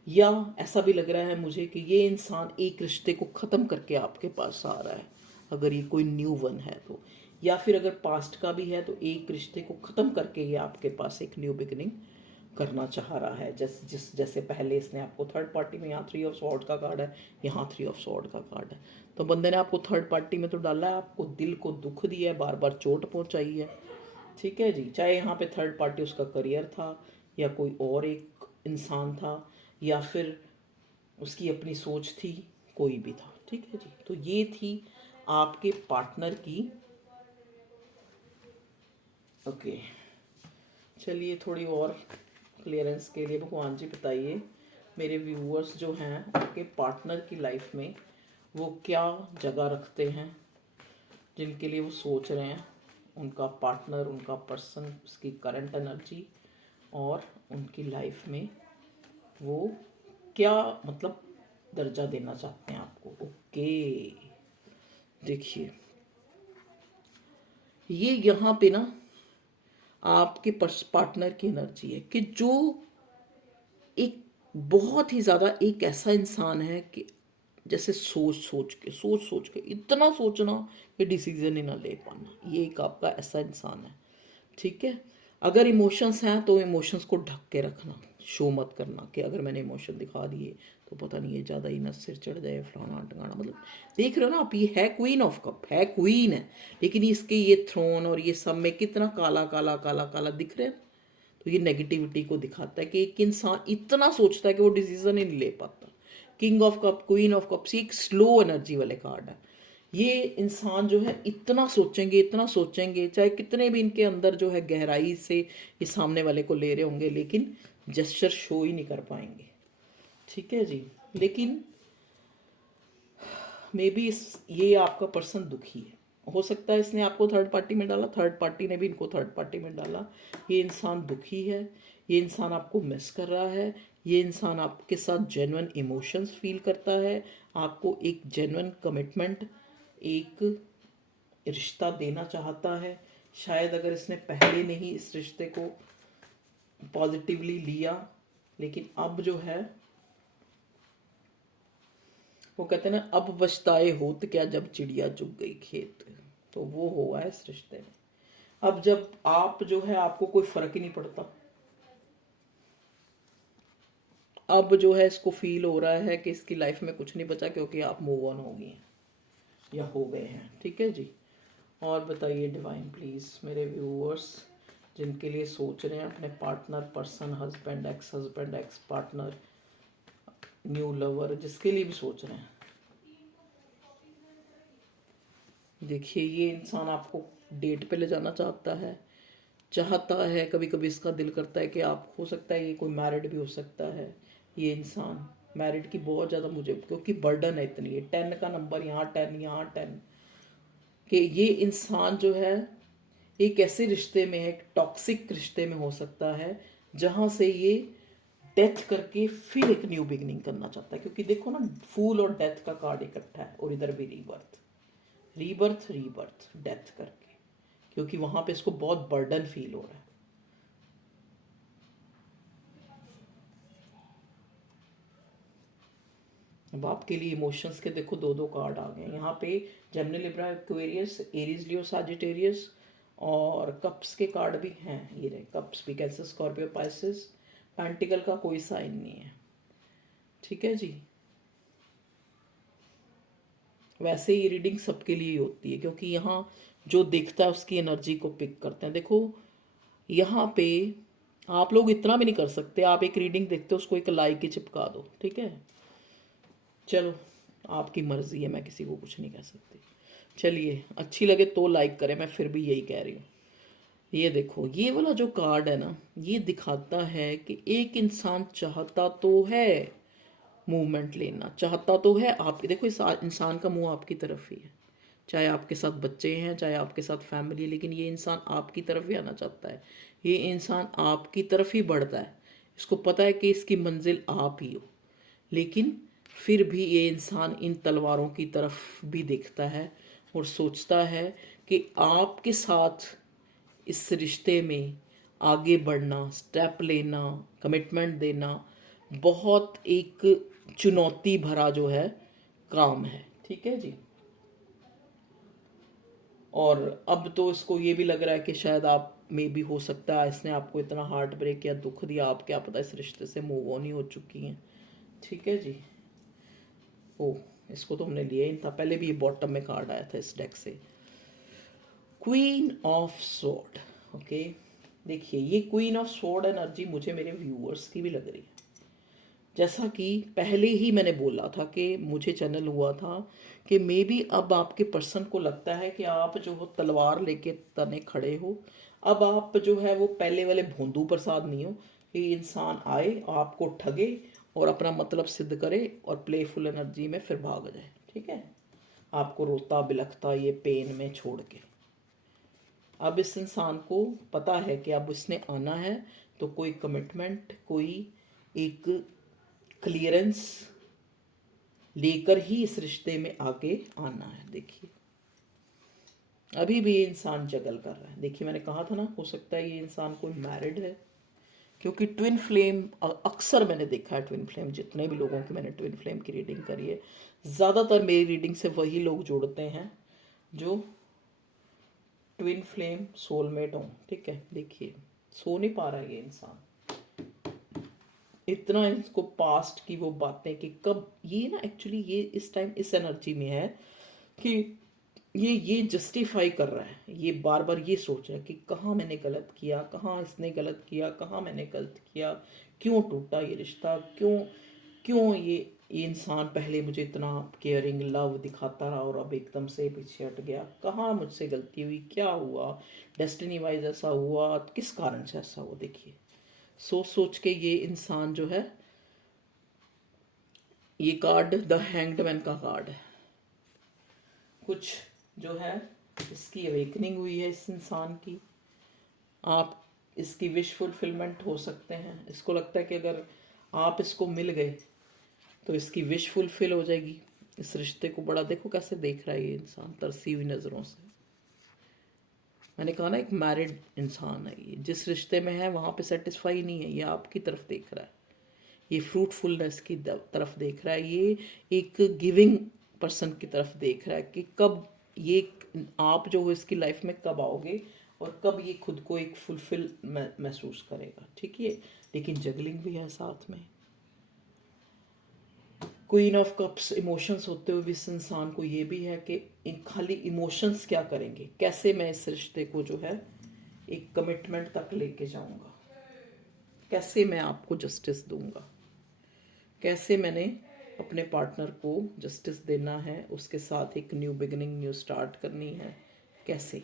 या ऐसा भी लग रहा है मुझे कि ये इंसान एक रिश्ते को ख़त्म करके आपके पास आ रहा है, अगर ये कोई न्यू वन है तो, या फिर अगर पास्ट का भी है तो एक रिश्ते को ख़त्म करके ये आपके पास एक न्यू बिगिनिंग करना चाह रहा है। जैसे पहले इसने आपको थर्ड पार्टी में, यहाँ 3 ऑफ सॉर्ड का कार्ड है, यहाँ 3 ऑफ सॉर्ड का कार्ड है, तो बंदे ने आपको थर्ड पार्टी में तो डाला है, आपको दिल को दुख दिया है, बार बार चोट पहुँचाई है, ठीक है जी। चाहे यहाँ पे थर्ड पार्टी उसका करियर था, या कोई और एक इंसान था, या फिर उसकी अपनी सोच थी, कोई भी था, ठीक है जी। तो ये थी आपके पार्टनर की, ओके। चलिए थोड़ी और क्लियरेंस के लिए भगवान जी बताइए, मेरे व्यूअर्स जो हैं उनके पार्टनर की लाइफ में वो क्या जगह रखते हैं, जिनके लिए वो सोच रहे हैं, उनका पार्टनर, उनका पर्सन, उसकी करंट एनर्जी, और उनकी लाइफ में वो क्या मतलब दर्जा देना चाहते हैं आपको, ओके। देखिए ये यहाँ पे ना आपके पार्टनर की एनर्जी है कि जो एक बहुत ही ज़्यादा एक ऐसा इंसान है कि जैसे सोच सोच के इतना सोचना कि डिसीजन ही ना ले पाना, ये एक आपका ऐसा इंसान है, ठीक है। अगर इमोशंस हैं तो इमोशंस को ढक के रखना, शो मत करना कि अगर मैंने इमोशन दिखा दिए तो पता नहीं ये ज़्यादा ही ना सिर चढ़ जाए, फलाना टंगाना, मतलब देख रहे हो ना आप, ये है क्वीन ऑफ कप, है क्वीन है, लेकिन इसके ये थ्रोन और ये सब में कितना काला काला काला काला दिख रहे हैं। तो ये नेगेटिविटी को दिखाता है कि एक इंसान इतना सोचता है कि वो डिसीजन ही नहीं ले पाता। King of cup, queen of cups, एक स्लो एनर्जी वाले कार्ड है। ये इंसान जो है इतना सोचेंगे, इतना सोचेंगे, चाहे कितने भी इनके अंदर जो है गहराई से ये सामने वाले को ले रहे होंगे, लेकिन जेस्चर शो ही नहीं कर पाएंगे, ठीक है जी। लेकिन मे बी इस, ये आपका पर्सन दुखी है, हो सकता है इसने आपको थर्ड पार्टी में डाला, थर्ड पार्टी ने भी इनको थर्ड पार्टी में डाला। ये इंसान दुखी है, ये इंसान आपको मिस कर रहा है, ये इंसान आपके साथ जेन्युइन इमोशंस फील करता है, आपको एक जेन्युइन कमिटमेंट, एक रिश्ता देना चाहता है। शायद अगर इसने पहले नहीं इस रिश्ते को पॉजिटिवली लिया, लेकिन अब जो है वो कहते हैं ना, अब पछताए होत क्या जब चिड़िया चुग गई खेत, तो वो हुआ है इस रिश्ते में। अब जब आप जो है, आपको कोई फर्क ही नहीं पड़ता, अब जो है इसको फील हो रहा है कि इसकी लाइफ में कुछ नहीं बचा, क्योंकि आप मूव ऑन हो गई हैं या हो गए हैं, ठीक है जी। और बताइए डिवाइन प्लीज़, मेरे व्यूअर्स जिनके लिए सोच रहे हैं अपने partner, person, husband, ex partner, new lover, जिसके लिए भी सोच रहे हैं, देखिए ये इंसान आपको डेट पे ले जाना चाहता है। कभी कभी इसका दिल करता है कि आप, हो सकता है ये कोई मैरिड भी हो सकता है ये इंसान। मैरिड की बहुत ज़्यादा मुझे, क्योंकि बर्डन है इतनी है, 10 का नंबर, यहाँ 10 यहाँ 10, कि ये इंसान जो है एक ऐसे रिश्ते में है, एक टॉक्सिक रिश्ते में हो सकता है जहाँ से ये डेथ करके फिर एक न्यू बिगनिंग करना चाहता है। क्योंकि देखो ना, फूल और डेथ का कार्ड इकट्ठा है, और इधर भी रीबर्थ, रीबर्थ रीबर्थ, डेथ करके, क्योंकि वहां पे इसको बहुत बर्डन फील हो रहा है। अब आपके लिए इमोशंस के देखो दो दो कार्ड आ गए यहाँ पे, जेमिनी, लिब्रा, एक्वेरियस, एरीज, लियो, साजिटेरियस, और कप्स के कार्ड भी हैं, ये रहे कप्स भी, कैंसर, स्कॉर्पियो, पाइसिस। पेंटिकल का कोई साइन नहीं है, ठीक है जी। वैसे ये रीडिंग सबके लिए ही होती है, क्योंकि यहाँ जो दिखता है उसकी एनर्जी को पिक करते हैं। देखो यहाँ पे आप लोग इतना भी नहीं कर सकते, आप एक रीडिंग देखते हो उसको एक लाइक ही चिपका दो, ठीक है। चलो आपकी मर्जी है, मैं किसी को कुछ नहीं कह सकती। चलिए, अच्छी लगे तो लाइक करें, मैं फिर भी यही कह रही हूँ। ये देखो, ये वाला जो कार्ड है ना, ये दिखाता है कि एक इंसान चाहता तो है मूवमेंट लेना, चाहता तो है आपके, देखो इस इंसान का मुंह आपकी तरफ ही है, चाहे आपके साथ बच्चे हैं, चाहे आपके साथ फैमिली है, लेकिन ये इंसान आपकी तरफ ही आना चाहता है। ये इंसान आपकी तरफ ही बढ़ता है, इसको पता है कि इसकी मंजिल आप ही हो, लेकिन फिर भी ये इंसान इन तलवारों की तरफ भी देखता है और सोचता है कि आपके साथ इस रिश्ते में आगे बढ़ना, स्टेप लेना, कमिटमेंट देना बहुत एक चुनौती भरा जो है काम है, ठीक है जी। और अब तो इसको ये भी लग रहा है कि शायद आप में भी हो सकता है इसने आपको इतना हार्ट ब्रेक या दुख दिया, आप क्या पता इस रिश्ते से मूव ऑन ही हो चुकी हैं, ठीक है जी। ओ, इसको तो हमने लिया ही था, पहले भी ये बॉटम में कार्ड आया था इस डेक से, क्वीन ऑफ स्वॉर्ड। ओके, देखिए ये क्वीन ऑफ स्वॉर्ड एनर्जी मुझे मेरे व्यूअर्स की भी लग रही है। जैसा कि पहले ही मैंने बोला था कि मुझे चैनल हुआ था कि मे बी अब आपके पर्सन को लगता है कि आप जो हो तलवार लेके तने खड़े हो, अब आप जो है वो पहले वाले भोंदू प्रसाद नहीं हो कि इंसान आए आपको ठगे और अपना मतलब सिद्ध करे और प्लेफुल एनर्जी में फिर भाग जाए, ठीक है, आपको रोता बिलखता ये पेन में छोड़ के। अब इस इंसान को पता है कि अब इसने आना है तो कोई कमिटमेंट, कोई एक क्लियरेंस लेकर ही इस रिश्ते में आगे आना है। देखिए अभी भी ये इंसान जगल कर रहा है। देखिए मैंने कहा था ना, हो सकता है ये इंसान कोई मैरिड है, क्योंकि ट्विन फ्लेम अक्सर मैंने देखा है, ट्विन फ्लेम जितने भी लोगों की मैंने ट्विन फ्लेम की रीडिंग करी है, ज़्यादातर मेरी रीडिंग से वही लोग जुड़ते हैं जो ट्विन फ्लेम सोलमेट हों, ठीक है। देखिए सो नहीं पा रहा है ये इंसान, इतना इसको पास्ट की वो बातें कि कब ये ना, एक्चुअली ये इस टाइम इस एनर्जी में है कि ये जस्टिफाई कर रहा है, ये बार बार ये सोच रहा है कि कहाँ मैंने गलत किया, कहाँ इसने गलत किया, कहाँ मैंने गलत किया, क्यों टूटा ये रिश्ता, क्यों क्यों ये इंसान पहले मुझे इतना केयरिंग लव दिखाता रहा और अब एकदम से पीछे हट गया, कहाँ मुझसे गलती हुई, क्या हुआ, डेस्टिनी वाइज ऐसा हुआ, किस कारण से ऐसा हुआ। देखिए सोच सोच के ये इंसान जो है, ये कार्ड द हैंग्ड मैन का कार्ड है, कुछ जो है इसकी अवेकनिंग हुई है इस इंसान की, आप इसकी विश फुलफिलमेंट हो सकते हैं। इसको लगता है कि अगर आप इसको मिल गए तो इसकी विश फुलफिल हो जाएगी। इस रिश्ते को बड़ा, देखो कैसे देख रहा है ये इंसान तरसी हुई नज़रों से। मैंने कहा ना एक मैरिड इंसान है ये, जिस रिश्ते में है वहाँ पे सेटिस्फाई नहीं है, ये आपकी तरफ देख रहा है, ये फ्रूटफुलनेस की तरफ देख रहा है, ये एक गिविंग पर्सन की तरफ देख रहा है कि कब ये आप जो हो इसकी लाइफ में कब आओगे और कब ये खुद को एक फुलफिल महसूस करेगा, ठीक है। लेकिन जगलिंग भी है साथ में। क्वीन ऑफ कप्स, इमोशंस होते हुए भी इस इंसान को ये भी है कि खाली इमोशंस क्या करेंगे, कैसे मैं इस रिश्ते को जो है एक कमिटमेंट तक लेके जाऊंगा, कैसे मैं आपको जस्टिस दूंगा, कैसे मैंने अपने पार्टनर को जस्टिस देना है, उसके साथ एक न्यू बिगिनिंग, न्यू स्टार्ट करनी है। कैसे?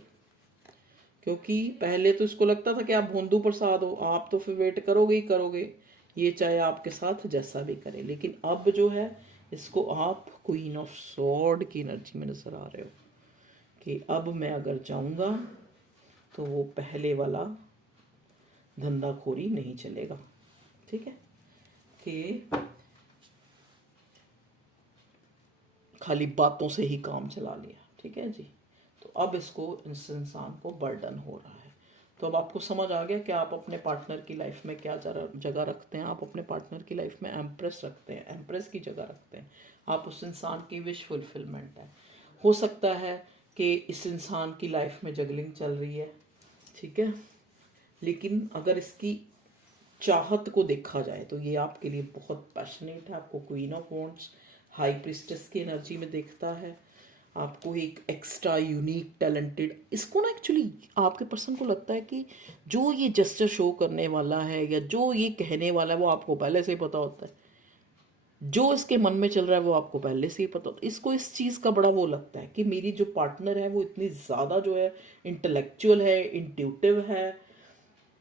क्योंकि पहले तो इसको लगता था कि आप भोंदू प्रसाद हो, आप तो फिर वेट करोगे ही करोगे, ये चाहे आपके साथ जैसा भी करे। लेकिन अब जो है इसको आप क्वीन ऑफ सॉर्ड की एनर्जी में नजर आ रहे हो कि अब मैं अगर जाऊंगा तो वो पहले वाला धंधाखोरी नहीं चलेगा। ठीक है, कि खाली बातों से ही काम चला लिया। ठीक है जी, तो अब इसको इस इंसान को बर्डन हो रहा है। तो अब आपको समझ आ गया कि आप अपने पार्टनर की लाइफ में क्या जगह रखते हैं। आप अपने पार्टनर की लाइफ में एम्प्रेस रखते हैं, एम्प्रेस की जगह रखते हैं। आप उस इंसान की विश फुलफिलमेंट है। हो सकता है कि इस इंसान की लाइफ में जगलिंग चल रही है, ठीक है, लेकिन अगर इसकी चाहत को देखा जाए तो ये आपके लिए बहुत पैशनेट है। आपको queen of wands, high priestess की एनर्जी में देखता है। आपको एक एक्स्ट्रा यूनिक टैलेंटेड, इसको ना एक्चुअली आपके पर्सन को लगता है कि जो ये जेस्चर शो करने वाला है या जो ये कहने वाला है वो आपको पहले से ही पता होता है। जो इसके मन में चल रहा है वो आपको पहले से ही पता होता है। इसको इस चीज़ का बड़ा वो लगता है कि मेरी जो पार्टनर है वो इतनी ज़्यादा जो है इंटेलेक्चुअल है, इंट्यूटिव है,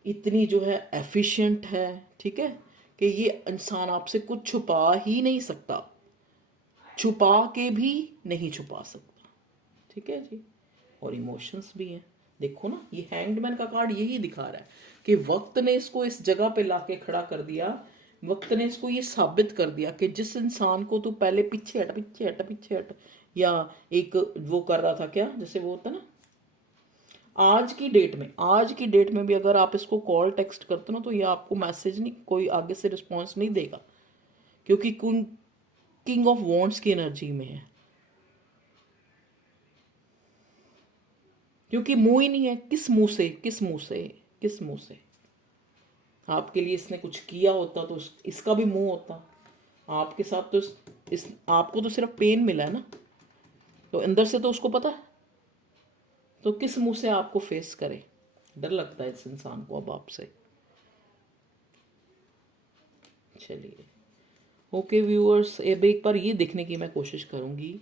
इतनी जो है एफिशिएंट है, ठीक है, कि ये इंसान आपसे कुछ छुपा ही नहीं सकता, छुपा के भी नहीं छुपा सकता। ठीक है जी, और इमोशंस भी हैं। देखो ना, ये हैंग्ड मैन का कार्ड यही दिखा रहा है कि वक्त ने इसको इस जगह पे लाके खड़ा कर दिया। वक्त ने इसको ये साबित कर दिया कि जिस इंसान को तू पहले पीछे हट पीछे हट पीछे हट, या एक वो कर रहा था क्या, जैसे वो होता ना, आज की डेट में भी अगर आप इसको कॉल टेक्स्ट करते हो ना तो ये आपको मैसेज नहीं, कोई आगे से रिस्पॉन्स नहीं देगा, क्योंकि किंग ऑफ वॉन्ड्स की एनर्जी में है। क्योंकि मुंह ही नहीं है, किस मुंह से, किस मुंह से, किस मुंह से आपके लिए इसने कुछ किया होता तो इसका भी मुंह होता आपके साथ। तो इस आपको तो सिर्फ पेन मिला है ना, तो अंदर से तो उसको पता है, तो किस मुंह से आपको फेस करे। डर लगता है इस इंसान को अब आपसे। चलिए, ओके व्यूअर्स, अब एक बार ये देखने की मैं कोशिश करूंगी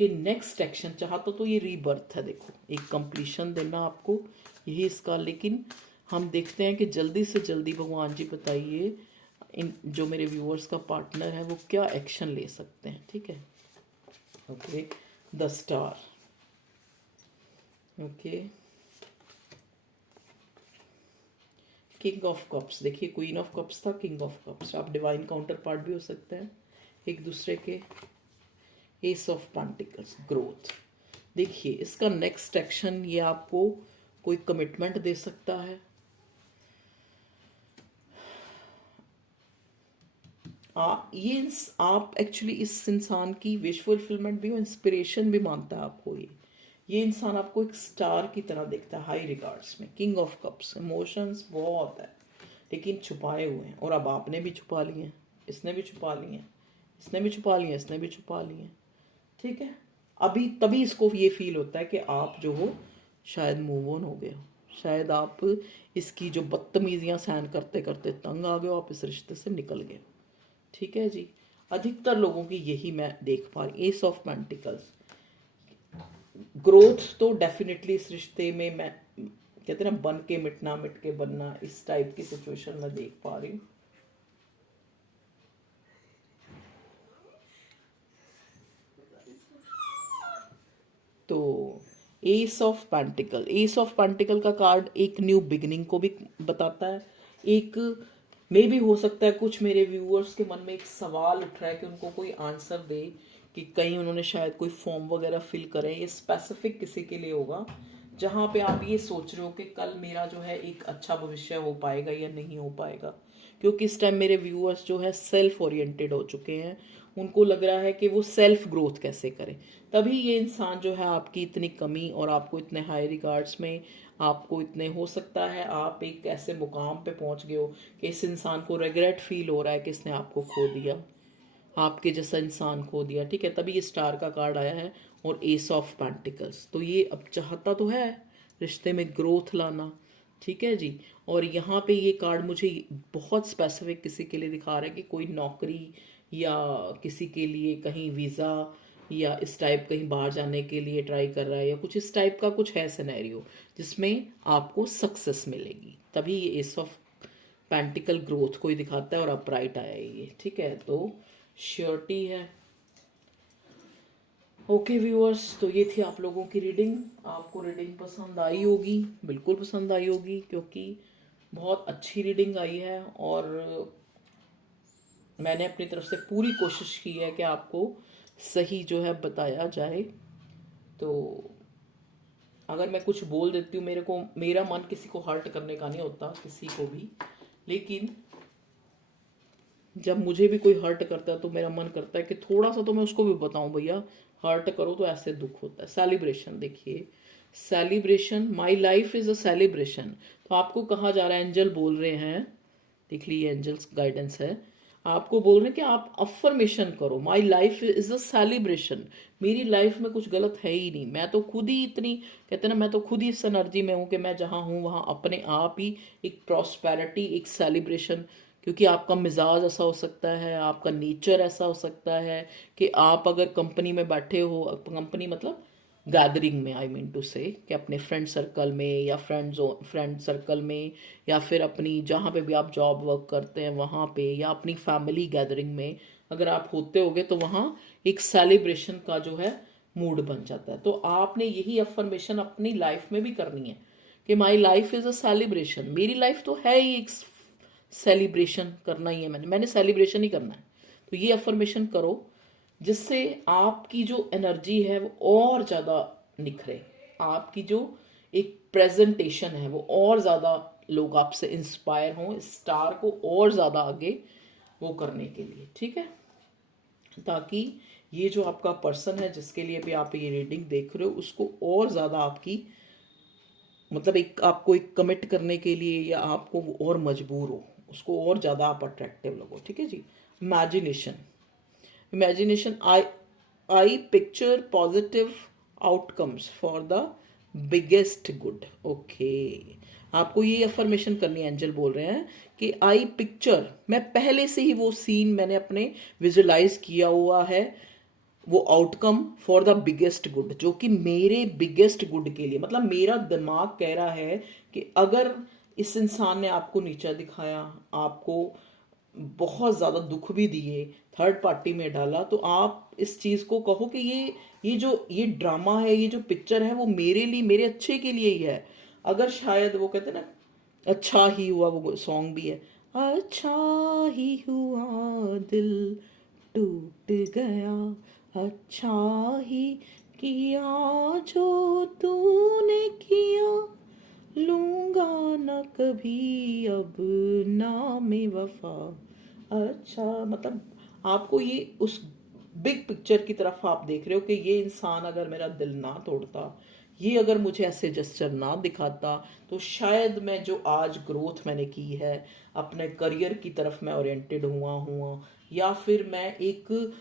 कि नेक्स्ट एक्शन चाहता तो ये रीबर्थ है। देखो, एक कंप्लीशन देना आपको, यही इसका। लेकिन हम देखते हैं कि जल्दी से जल्दी भगवान जी बताइए इन जो मेरे व्यूअर्स का पार्टनर है वो क्या एक्शन ले सकते हैं। ठीक है, okay, the star, okay, king of cups. देखिए, क्वीन ऑफ कप्स था, किंग ऑफ कप्स, आप डिवाइन काउंटर पार्ट भी हो सकते हैं एक दूसरे के। S of pentacles, growth. देखिए, इसका नेक्स्ट एक्शन ये आपको कोई कमिटमेंट दे सकता है। आप एक्चुअली इस इंसान की विश फुलफिलमेंट भी, इंस्पिरेशन भी मानता है आपको। ये इंसान आपको एक स्टार की तरह देखता है, हाई रिगार्ड्स में। किंग ऑफ कप्स, इमोशंस बहुत है लेकिन छुपाए हुए हैं, और अब आपने भी छुपा लिए हैं, इसने भी छुपा लिए हैं, इसने भी छुपा लिए हैं, इसने भी छुपा लिए हैं। ठीक है, अभी तभी इसको ये फील होता है कि आप जो हो शायद मूव ऑन हो गए हो, शायद आप इसकी जो बदतमीजियां सहन करते करते तंग आ गए हो, आप इस रिश्ते से निकल गए। ठीक है जी, अधिकतर लोगों की यही मैं देख पा रही। एस ऑफ पेंटिकल्स, ग्रोथ तो डेफिनेटली इस रिश्ते में, मैं कहते हैं ना, बन के मिटना मिट के बनना, इस टाइप की सिचुएशन में देख पा रही हूँ। तो S of pentacle, S of pentacle का कार्ड एक न्यू बिगिनिंग को भी बताता है। एक मे भी हो सकता है कुछ मेरे व्यूअर्स के मन में एक सवाल उठ रहा है कि उनको कोई आंसर दे, कि कहीं उन्होंने शायद कोई फॉर्म वगैरह फिल करें। ये स्पेसिफिक किसी के लिए होगा जहाँ पे आप ये सोच रहे हो कि कल मेरा जो है एक अच्छा भविष्य हो पाएगा या नहीं हो पाएगा। क्योंकि इस टाइम मेरे व्यूअर्स जो है सेल्फ ओरिएंटेड हो चुके हैं, उनको लग रहा है कि वो सेल्फ ग्रोथ कैसे करें। तभी ये इंसान जो है आपकी इतनी कमी और आपको इतने हाई रिगार्ड्स में, आपको इतने, हो सकता है आप एक ऐसे मुकाम पे पहुंच गए हो कि इस इंसान को रिग्रेट फील हो रहा है कि इसने आपको खो दिया, आपके जैसा इंसान खो दिया। ठीक है, तभी ये स्टार का कार्ड आया है और एस ऑफ पेंटिकल्स। तो ये अब चाहता तो है रिश्ते में ग्रोथ लाना। ठीक है जी, और यहाँ पे ये कार्ड मुझे बहुत स्पेसिफिक किसी के लिए दिखा रहा है कि कोई नौकरी या किसी के लिए कहीं वीज़ा या इस टाइप कहीं बाहर जाने के लिए ट्राई कर रहा है, या कुछ इस टाइप का कुछ है सिनेरियो जिसमें आपको सक्सेस मिलेगी, तभी ये एस ऑफ पेंटिकल ग्रोथ को ही दिखाता है और अपराइट आया है ये। ठीक है, तो श्योरिटी है। ओके व्यूअर्स, तो ये थी आप लोगों की रीडिंग। आपको रीडिंग पसंद आई होगी, बिल्कुल पसंद आई होगी, क्योंकि बहुत अच्छी रीडिंग आई है और मैंने अपनी तरफ से पूरी कोशिश की है कि आपको सही जो है बताया जाए। तो अगर मैं कुछ बोल देती हूँ, मेरा मन किसी को हर्ट करने का नहीं होता, किसी को भी, लेकिन जब मुझे भी कोई हर्ट करता है तो मेरा मन करता है कि थोड़ा सा तो मैं उसको भी बताऊं, भैया हर्ट करो तो ऐसे दुख होता है। सेलिब्रेशन देखिए, celebration, my life is a celebration. तो आपको कहा जा रहा है, एंजल बोल रहे हैं, देख लीजिए एंजल्स गाइडेंस है, आपको बोल रहे हैं कि आप अफर्मेशन करो, my life is a celebration. मेरी लाइफ में कुछ गलत है ही नहीं, मैं तो खुद ही इतनी, कहते हैं ना, मैं तो खुद ही इस एनर्जी में हूँ कि मैं जहाँ हूँ वहाँ अपने आप ही एक प्रॉस्पेरिटी, एक सेलिब्रेशन, क्योंकि आपका मिजाज ऐसा हो सकता है, आपका नेचर ऐसा हो सकता है कि आप अगर कंपनी में बैठे हो, कंपनी मतलब गैदरिंग में, आई मीन टू से, कि अपने फ्रेंड सर्कल में या फ्रेंड सर्कल में, या फिर अपनी जहाँ पे भी आप जॉब वर्क करते हैं वहाँ पे, या अपनी फैमिली गैदरिंग में अगर आप होते होगे तो वहाँ एक सेलिब्रेशन का जो है मूड बन जाता है। तो आपने यही अफर्मेशन अपनी लाइफ में भी करनी है कि my life is a celebration. मेरी लाइफ तो है ही एक सेलिब्रेशन, करना ही है, मैंने सेलिब्रेशन ही करना है। तो ये अफर्मेशन करो जिससे आपकी जो एनर्जी है वो और ज़्यादा निखरे, आपकी जो एक प्रेजेंटेशन है वो और ज़्यादा, लोग आपसे इंस्पायर हों, स्टार को और ज़्यादा आगे वो करने के लिए। ठीक है, ताकि ये जो आपका पर्सन है जिसके लिए भी आप ये रीडिंग देख रहे हो, उसको और ज़्यादा आपकी, मतलब एक आपको एक कमिट करने के लिए, या आपको वो और मजबूर हो, उसको और ज़्यादा आप अट्रैक्टिव लगो। ठीक है जी। Imagination, imagination, I picture positive outcomes for the biggest good. Okay, आपको ये अफर्मेशन करनी है, एंजल बोल रहे हैं कि आई पिक्चर, मैं पहले से ही वो सीन मैंने अपने विजुलाइज किया हुआ है, वो outcome for the biggest good, जो कि मेरे बिगेस्ट गुड के लिए, मतलब मेरा दिमाग कह रहा है कि अगर इस इंसान ने आपको नीचा दिखाया, आपको बहुत ज़्यादा दुख भी दिए, थर्ड पार्टी में डाला, तो आप इस चीज़ को कहो कि ये ड्रामा है, ये जो पिक्चर है वो मेरे लिए, मेरे अच्छे के लिए ही है। अगर शायद वो कहते हैं ना, अच्छा ही हुआ, वो सॉन्ग भी है, अच्छा ही हुआ दिल टूट गया, अच्छा ही किया जो तूने किया, लूंगा न कभी अब नाम वफा। अच्छा, मतलब आपको ये उस बिग पिक्चर की तरफ आप देख रहे हो कि ये इंसान अगर मेरा दिल ना तोड़ता, ये अगर मुझे ऐसे जेस्चर ना दिखाता, तो शायद मैं जो आज ग्रोथ मैंने की है, अपने करियर की तरफ मैं ओरिएंटेड हुआ, या फिर मैं एक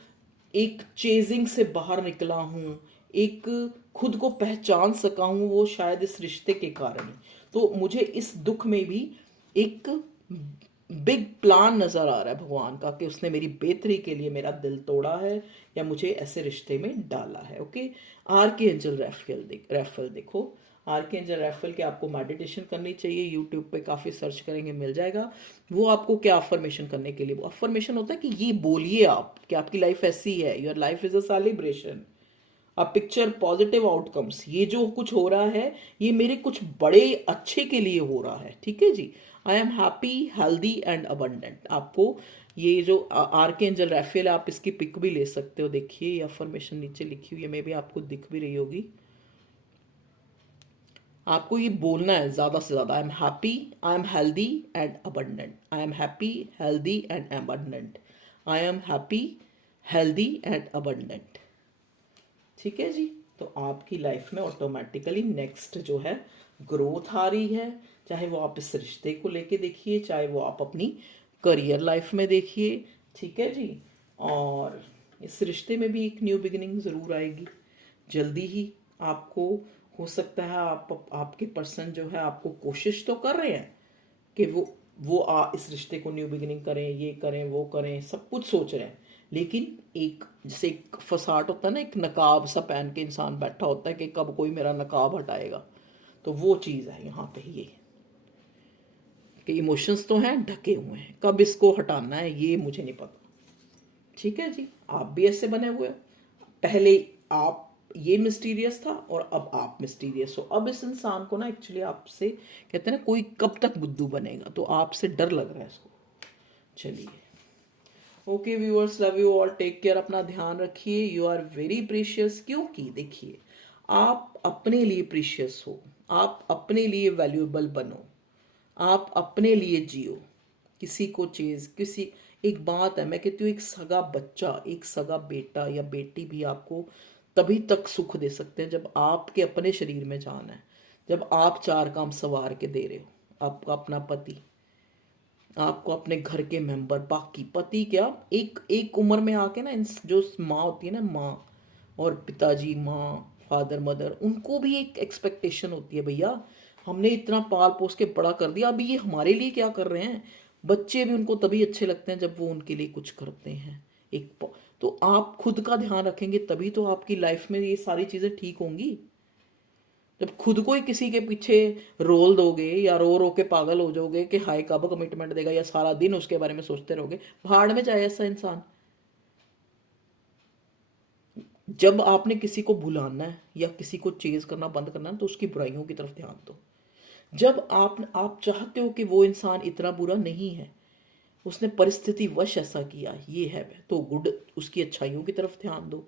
एक चेजिंग से बाहर निकला हूँ, एक खुद को पहचान सका हूँ, वो शायद इस रिश्ते के कारण ही। तो मुझे इस दुख में भी एक बिग प्लान नजर आ रहा है भगवान का, कि उसने मेरी बेहतरी के लिए मेरा दिल तोड़ा है या मुझे ऐसे रिश्ते में डाला है। ओके, आर के एंजल रैफल देखो, आर के एंजल रैफल के आपको मेडिटेशन करनी चाहिए, यूट्यूब पे काफ़ी सर्च करेंगे मिल जाएगा। वो आपको क्या अफर्मेशन करने के लिए, वो अफर्मेशन होता है कि ये बोलिए आप कि आपकी लाइफ ऐसी है, your life is a celebration, a picture positive outcomes, ये जो कुछ हो रहा है ये मेरे कुछ बड़े अच्छे के लिए हो रहा है। ठीक है जी। I am happy, healthy and abundant. आपको ये जो आर के एंजल रैफेल, आप इसकी पिक भी ले सकते हो, देखिए ये अफर्मेशन नीचे लिखी हुई है, मे भी आपको दिख भी रही होगी। आपको ये बोलना है ज़्यादा से ज़्यादा, आई am happy, I am healthy and abundant, I am happy, healthy and abundant, I am happy, healthy and abundant. ठीक है जी। तो आपकी लाइफ में ऑटोमेटिकली नेक्स्ट जो है ग्रोथ आ रही है, चाहे वो आप इस रिश्ते को लेके देखिए, चाहे वो आप अपनी करियर लाइफ में देखिए। ठीक है जी। और इस रिश्ते में भी एक न्यू बिगिनिंग ज़रूर आएगी जल्दी ही। आपको हो सकता है आपके पर्सन जो है आपको कोशिश तो कर रहे हैं कि इस रिश्ते को न्यू बिगिनिंग करें, ये करें, वो करें, सब कुछ सोच रहे हैं, लेकिन एक जैसे एक फसाट होता है ना, एक नकाब सा पहन के इंसान बैठा होता है कि कब कोई मेरा नकाब हटाएगा, तो वो चीज़ है यहाँ पे ये, कि इमोशंस तो हैं, ढके हुए हैं, कब इसको हटाना है ये मुझे नहीं पता। ठीक है जी, आप भी ऐसे बने हुए हो, पहले आप ये मिस्टीरियस था और अब आप मिस्टीरियस हो। अब इस इंसान को ना एक्चुअली आपसे कहते हैं ना, कोई कब तक बुद्धू बनेगा, तो आपसे डर लग रहा है इसको। चलिए, okay viewers, love you all, take care, अपना ध्यान रखिए, यू आर वेरी प्रीशियस। क्योंकि देखिए, आप अपने लिए प्रीशियस हो, आप अपने लिए वैल्यूएबल बनो, आप अपने लिए जियो, किसी को चीज किसी, एक बात है मैं कहती हूँ, एक सगा बच्चा, एक सगा बेटा या बेटी भी आपको तभी तक सुख दे सकते हैं जब आपके अपने शरीर में जान है, जब आप चार काम सवार के दे रहे हो, आपका अपना पति, आपको अपने घर के मेंबर, बाकी पति क्या, एक एक उम्र में आके ना जो माँ होती है ना, माँ और पिताजी, माँ, फादर मदर, उनको भी एक एक्सपेक्टेशन होती है, भैया हमने इतना पाल पोस के बड़ा कर दिया, अभी ये हमारे लिए क्या कर रहे हैं। बच्चे भी उनको तभी अच्छे लगते हैं जब वो उनके लिए कुछ करते हैं। तो आप खुद का ध्यान रखेंगे तभी तो आपकी लाइफ में ये सारी चीज़ें ठीक होंगी। जब खुद को ही किसी के पीछे रोल दोगे या रो रो के पागल हो जाओगे कि हाय कब कमिटमेंट देगा, या सारा दिन उसके बारे में सोचते रहोगे, भाड़ में जाए ऐसा इंसान। जब आपने किसी को भुलाना है या किसी को चेज करना बंद करना है, तो उसकी बुराइयों की तरफ ध्यान दो। जब आप चाहते हो कि वो इंसान इतना बुरा नहीं है, उसने परिस्थिति वश ऐसा किया, ये है वह, तो गुड, उसकी अच्छाइयों की तरफ ध्यान दो।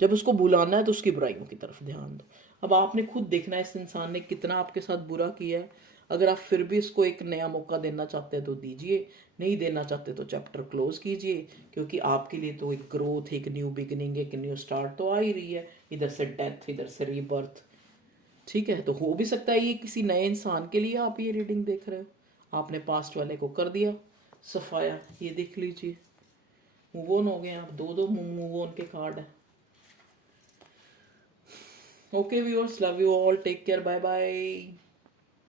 जब उसको भुलाना है तो उसकी बुराइयों की तरफ ध्यान दो। अब आपने खुद देखना है इस इंसान ने कितना आपके साथ बुरा किया है। अगर आप फिर भी इसको एक नया मौका देना चाहते हैं तो दीजिए, नहीं देना चाहते तो चैप्टर क्लोज कीजिए, क्योंकि आपके लिए तो एक ग्रोथ, एक न्यू बिगिनिंग, एक न्यू स्टार्ट तो आ ही रही है, इधर से डेथ, इधर से रीबर्थ। ठीक है, तो हो भी सकता है ये किसी नए इंसान के लिए आप ये रीडिंग देख रहे हो, आपने पास्ट वाले को कर दिया सफाया, ये देख लीजिए, मूव ऑन हो गए आप, दो दो मूव ऑन के कार्ड है। Okay viewers, love you all, take care, bye bye.